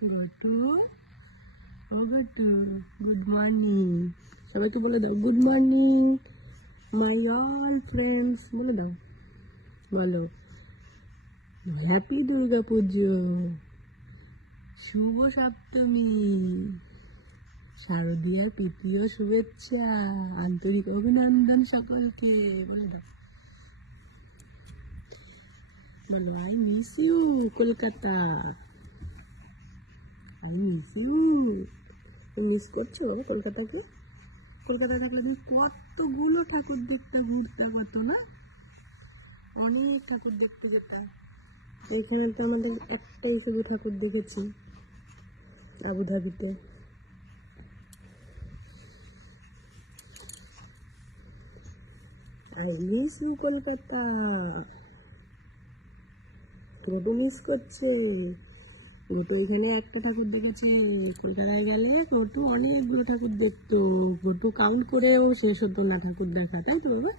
Goto, ও goto, good morning. সবাইকে বলে দাও good morning my all friends, বলে দাও, বলো হ্যাপি দুর্গা পুজো, শুভ সপ্তমী, শারদীয়ার প্রীতীয় শুভেচ্ছা, আন্তরিক অভিনন্দন সকলকে। বলে দাও, বলো I miss you Kolkata, I miss you. Miss করছো কলকাতাকে? কলকাতা থাকলে তুমি কতগুলো ঠাকুর দেখতে ঘুরতে পারতো না? অনেক ঠাকুর দেখতে যেতাম। এখানে তো আমাদের একটাই শুধু ঠাকুর দেখেছি, আবুধাবিতে। I miss you Kolkata. গোটু মিস করছে। গোটু এখানে একটা ঠাকুর দেখেছে, কলকাতায় গেলে গোটু অনেকগুলো ঠাকুর দেখতো। গোটু কাউন্ট করেও শেষ হতো না ঠাকুর দেখা, তাই তো বাবা?